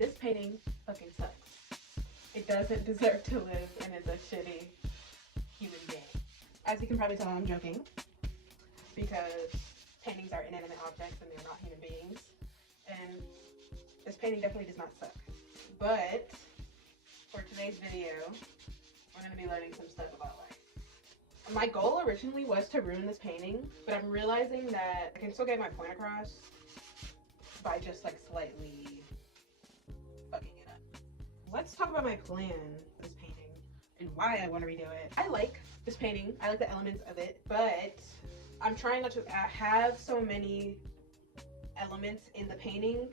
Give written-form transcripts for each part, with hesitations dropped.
This painting fucking sucks. It doesn't deserve to live and is a shitty human being. As you can probably tell, I'm joking because paintings are inanimate objects and they're not human beings. And this painting definitely does not suck. But for today's video, we're going to be learning some stuff about life. My goal originally was to ruin this painting, but I'm realizing that I can still get my point across by just like slightly fucking it up. Let's talk about my plan for this painting and why I want to redo it. I like this painting, I like the elements of it, but I'm trying not to have so many elements in the painting.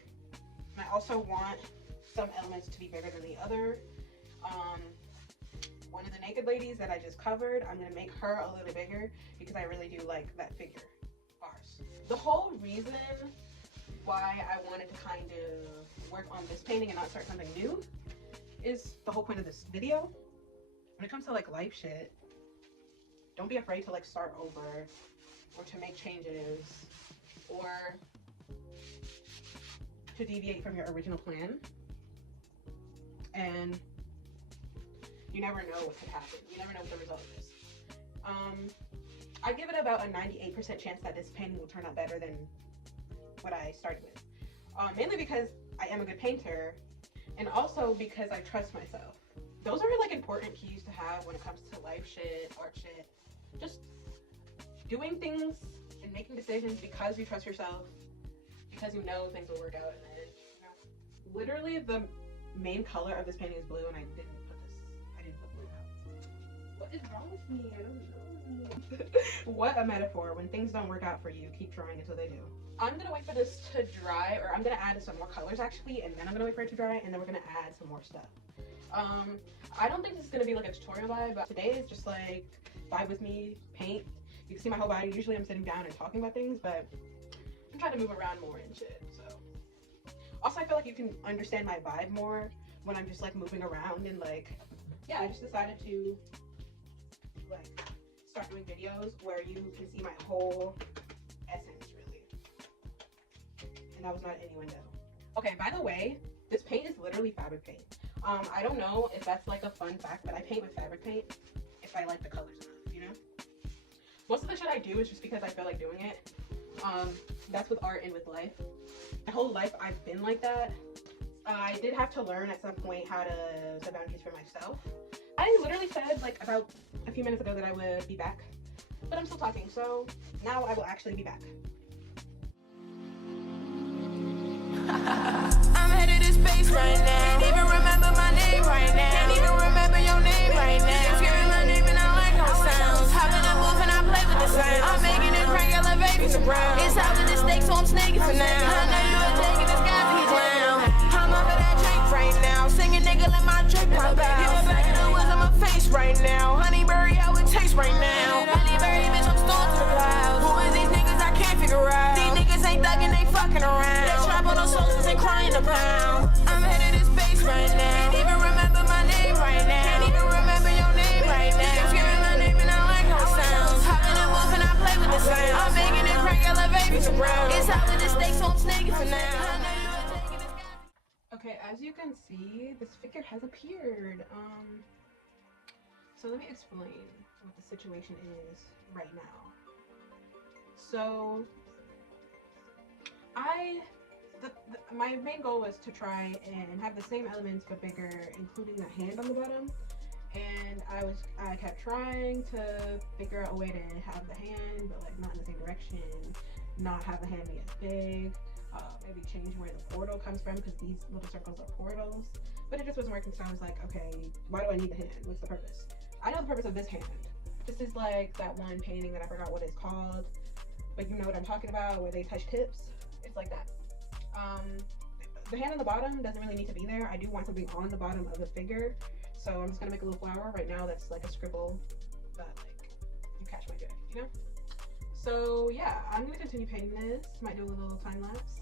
And I also want some elements to be bigger than the other. One of the naked ladies that I just covered, I'm gonna make her a little bigger because I really do like that figure bars. The whole reason why I wanted to kind of work on this painting and not start something new is the whole point of this video. When it comes to like life shit, don't be afraid to like start over or to make changes or to deviate from your original plan. And you never know what could happen. You never know what the result is. I give it about a 98% chance that this painting will turn out better than what I started with. Mainly because I am a good painter, and also because I trust myself. Those are like important keys to have when it comes to life shit, art shit. Just doing things and making decisions because you trust yourself, because you know things will work out in the end. You know? Literally the main color of this painting is blue, and I didn't put blue out. What is wrong with me? I don't know. What a metaphor. When things don't work out for you, keep trying until they do. I'm gonna wait for this to dry, or I'm gonna add some more colors actually, and then I'm gonna wait for it to dry, and then we're gonna add some more stuff. I don't think this is gonna be like a tutorial vibe, but today is just like vibe with me, paint. You can see my whole body. Usually I'm sitting down and talking about things, but I'm trying to move around more and shit, so. Also, I feel like you can understand my vibe more when I'm just like moving around and like, yeah, I just decided to like start doing videos where you can see my whole essence really. And that was not innuendo. Okay, by the way, this paint is literally fabric paint. I don't know if that's like a fun fact, but I paint with fabric paint if I like the colors enough, you know? Most of the shit I do is just because I feel like doing it. That's with art and with life. My whole life I've been like that. I did have to learn at some point how to set boundaries for myself. I literally said like about a few minutes ago that I would be back, but I'm still talking, so now I will actually be back. I'm headed to space right now. Can't even remember my name right now. Can't even remember your name right now. Scaring my name and I like how it sounds. Hop in that booth and I play with the sound. I'm making it crank, elevating the ground. It's out with the stakes, so I'm snaking for now. I know you were taking this guy to his clown. I'm up at that drink right now. Singing nigga, let my drink pop out. Give it back to the woods on my face right now. Honeyberry, how it tastes right now. Honeyberry, bitch, I'm stormed to the clouds. Who is these niggas? I can't figure out. These niggas ain't thugging, they fucking around. They trap on those soldiers and crying a pound. I'm headed to space right now. Can't even remember my name right now. Can't even remember your name right now. Scaring my name and I like how it sounds. Hop in the booth and I play with the sound. I'm making it crank, elevating the ground. It's out with the stakes, so I'm snaking for now. I know you were taking this guy. Okay, as you can see, this figure has appeared. So let me explain what the situation is right now. So my main goal was to try and have the same elements but bigger, including the hand on the bottom. And I kept trying to figure out a way to have the hand, but like not in the same direction, not have the hand be as big. Maybe change where the portal comes from because these little circles are portals. But it just wasn't working, so I was like, okay, why do I need the hand? What's the purpose? I know the purpose of this hand. This is like that one painting that I forgot what it's called, but you know what I'm talking about, where they touch tips. It's like that. The hand on the bottom doesn't really need to be there. I do want something on the bottom of the figure, so I'm just gonna make a little flower right now that's like a scribble, but like you catch my drift, you know? So yeah, I'm gonna continue painting this. Might do a little time lapse.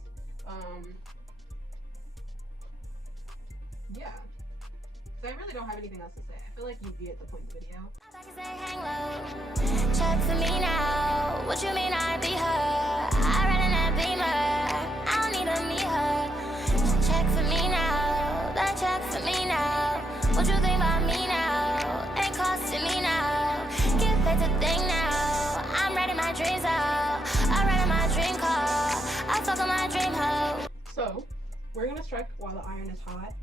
Yeah. So I really don't have anything else to say. I feel like you get the point of the video. Check for me now. What you mean I be her? I run in that Beamer. I don't need to meet her. Check for me now. What you think about me now? Ain't costing me now. Get back to thing now. I'm writing my dreams out. I'm writing my dream car. I fuck on my dream hoe. So we're gonna strike while the iron is hot,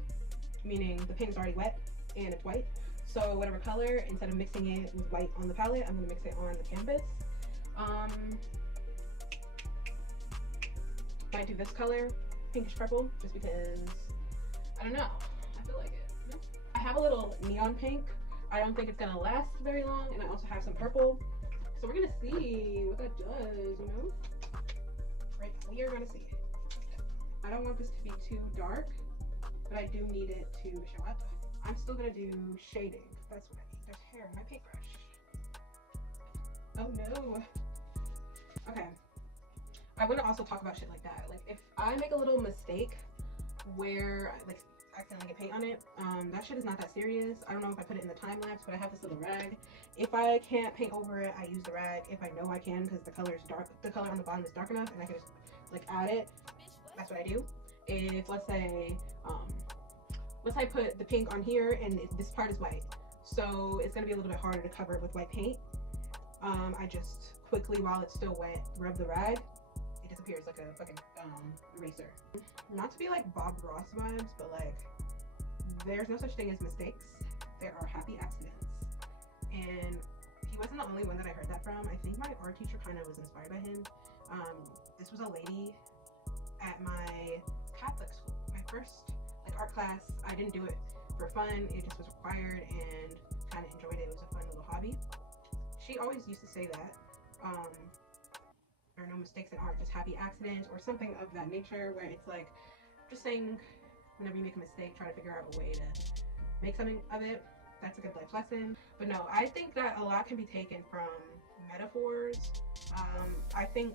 meaning the paint is already wet and it's white. So whatever color, instead of mixing it with white on the palette, I'm gonna mix it on the canvas. Might do this color, pinkish purple, just because, I don't know, I feel like it. I have a little neon pink. I don't think it's gonna last very long, and I also have some purple. So we're gonna see what that does, you know? Right, we are gonna see it. I don't want this to be too dark, but I do need it to show up. I'm still gonna do shading. That's what I need. There's hair in my paintbrush. Oh no. Okay. I want to also talk about shit like that. Like if I make a little mistake where I accidentally get paint on it, that shit is not that serious. I don't know if I put it in the time lapse, but I have this little rag. If I can't paint over it, I use the rag. If I know I can, because the color is dark, the color on the bottom is dark enough, and I can just like add it. That's what I do. If let's say I put the pink on here and this part is white, so it's gonna be a little bit harder to cover it with white paint. I just quickly, while it's still wet, rub the rag. It disappears like a fucking eraser. Not to be like Bob Ross vibes, but like there's no such thing as mistakes. There are happy accidents. And he wasn't the only one that I heard that from. I think my art teacher kind of was inspired by him. This was a lady at my Catholic school. My first like art class. I didn't do it for fun. It just was required and kind of enjoyed it. It was a fun little hobby. She always used to say that there are no mistakes in art, just happy accidents or something of that nature, where it's like just saying whenever you make a mistake, try to figure out a way to make something of it. That's a good life lesson. But no, I think that a lot can be taken from metaphors. I think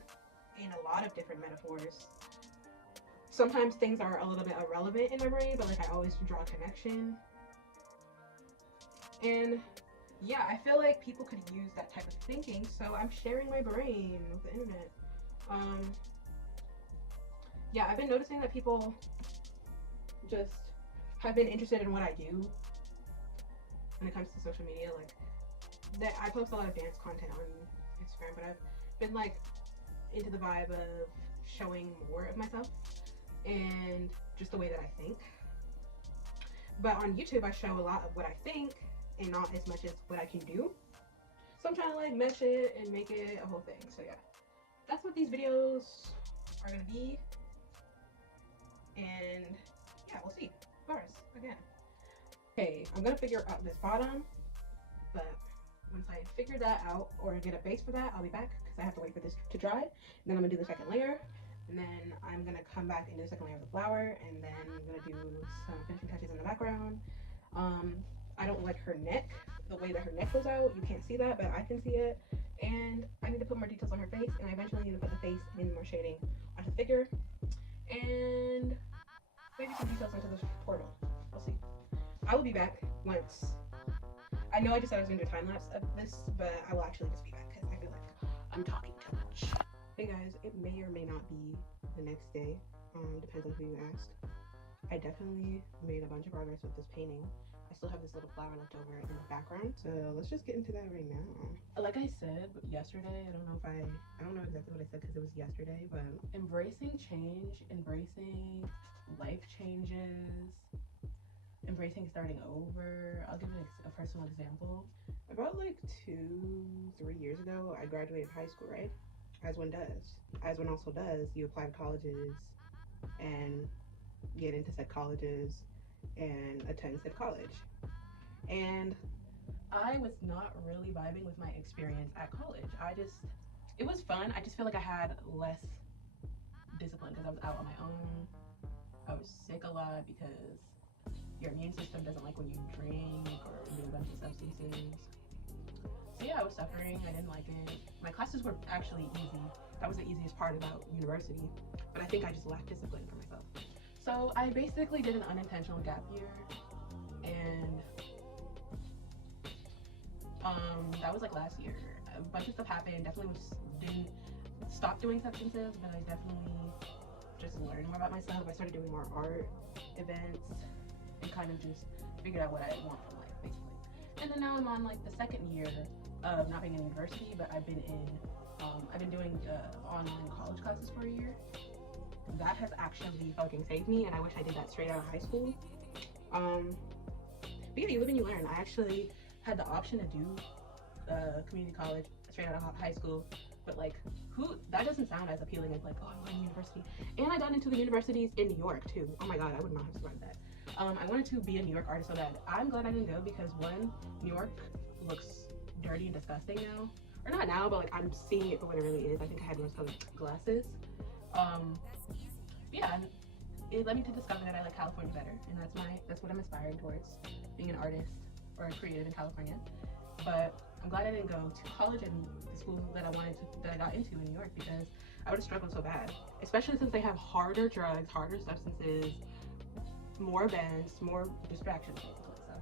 in a lot of different metaphors, sometimes things are a little bit irrelevant in my brain, but like I always draw a connection. And yeah, I feel like people could use that type of thinking, so I'm sharing my brain with the internet. Yeah, I've been noticing that people just have been interested in what I do when it comes to social media. Like that, I post a lot of dance content on Instagram, but I've been like into the vibe of showing more of myself and just the way that I think. But on YouTube, I show a lot of what I think and not as much as what I can do. So I'm trying to like mesh it and make it a whole thing. So yeah, that's what these videos are gonna be. And yeah, we'll see. Bars again. Okay, I'm gonna figure out this bottom, but once I figure that out or get a base for that, I'll be back because I have to wait for this to dry. And then I'm gonna do the second layer, and then I'm gonna come back and do the second layer of the flower, and then I'm gonna do some finishing touches in the background. I don't like her neck, the way that her neck goes out. You can't see that, but I can see it. And I need to put more details on her face, and I eventually need to put the face in more shading onto the figure. And maybe some details onto the portal. We'll see. I will be back once. I know I just said I was going to do a time lapse of this, but I will actually just be back because I feel like I'm talking too much. Hey guys, it may or may not be the next day. Depends on who you ask. I definitely made a bunch of progress with this painting. I still have this little flower left over in the background, so let's just get into that right now. Like I said yesterday, I don't know exactly what I said because it was yesterday, but embracing change, embracing life changes, embracing starting over. I'll give a personal example. About like 2-3 years ago, I graduated high school, right? As one does. As one also does, you apply to colleges and get into said colleges and attend said college. And I was not really vibing with my experience at college. It was fun. I just feel like I had less discipline because I was out on my own. I was sick a lot because your immune system doesn't like when you drink or do a bunch of substances. So yeah, I was suffering. I didn't like it. My classes were actually easy. That was the easiest part about university. But I think I just lacked discipline for myself. So I basically did an unintentional gap year, and that was like last year. A bunch of stuff happened. Definitely didn't stop doing substances, but I definitely just learned more about myself. I started doing more art events, and kind of just figured out what I want from life, basically. And then now I'm on like the second year of not being in university, but I've been doing online college classes for a year. That has actually fucking saved me, and I wish I did that straight out of high school. But yeah, you live and you learn. I actually had the option to do community college straight out of high school, but like, that doesn't sound as appealing as like, oh, I'm going to university. And I got into the universities in New York too. Oh my god, I would not have survived that. I wanted to be a New York artist so bad. I'm glad I didn't go because one, New York looks dirty and disgusting now. Or not now, but like I'm seeing it for what it really is. I think I had rose-colored glasses. Yeah, and it led me to discover that I like California better, and that's what I'm aspiring towards, being an artist or a creative in California. But I'm glad I didn't go to college and the school that I got into in New York, because I would have struggled so bad, especially since they have harder drugs, harder substances, more events, more distractions, basically. So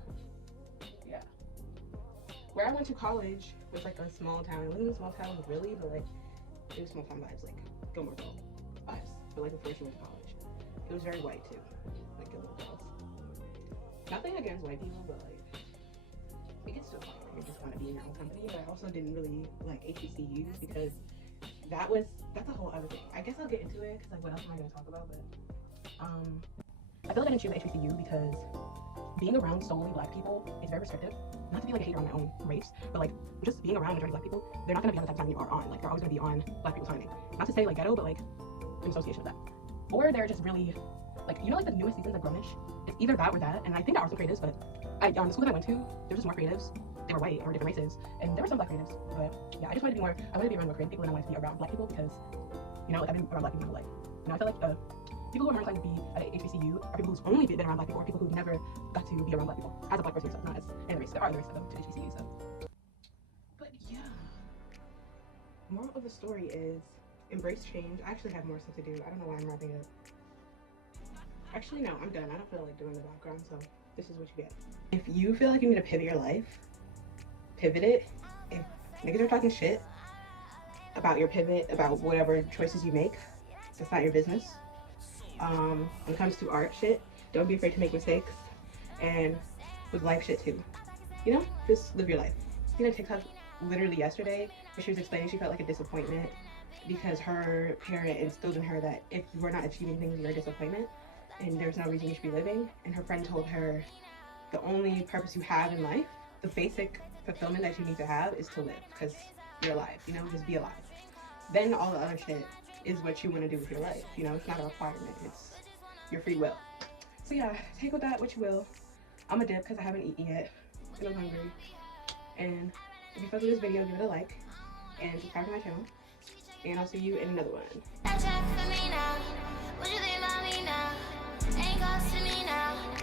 yeah, where I went to college was like a small town. It wasn't a small town really, but like it was small town vibes, like Gilmore Girls vibes. But like before she went to college, it was very white too, like Gilmore Girls. Nothing against white people, but like it gets to a point where you just want to be in your own company. But I also didn't really like HBCUs because that's a whole other thing. I guess I'll get into it because like what else am I going to talk about? But I feel like I didn't choose the HBCU because being around solely black people is very restrictive. Not to be like a hater on my own race, but like just being around majority black people, they're not going to be on the type of time you are on. Like they're always going to be on black people's timing. Not to say like ghetto, but like an association of that. Or they're just really like, you know, like the newest seasons of Grownish. It's either that or that, and I think there are some creatives, but the school that I went to, there was just more creatives. They were white or different races, and there were some black creatives. But yeah, I just wanted to be around more creative people, and I wanted to be around black people because, you know, like I've been around black people my whole life. You know, I feel like people who are more inclined to be at HBCU are people who's only been around black people, or people who never got to be around black people as a black person yourself, not as any race. There are other races that go to HBCU, so. But yeah, moral of the story is embrace change. I actually have more stuff to do. I don't know why I'm wrapping up. Actually, no, I'm done. I don't feel like doing the background, so this is what you get. If you feel like you need to pivot your life, pivot it. If niggas are talking shit about your pivot, about whatever choices you make, that's not your business. When it comes to art shit, don't be afraid to make mistakes. And with life shit too. You know, just live your life. I seen a TikTok literally yesterday where she was explaining she felt like a disappointment because her parent instilled in her that if you are not achieving things, you're a disappointment and there's no reason you should be living. And her friend told her the only purpose you have in life, the basic fulfillment that you need to have, is to live, because you're alive, you know, just be alive. Then all the other shit is what you want to do with your life, you know, it's not a requirement, it's your free will. So yeah, take with that what you will. I'm a dip because I haven't eaten yet and I'm hungry. And if you fuck with this video, give it a like and subscribe to my channel, and I'll see you in another one. That check for me now. What you think about me now? Ain't costing me now.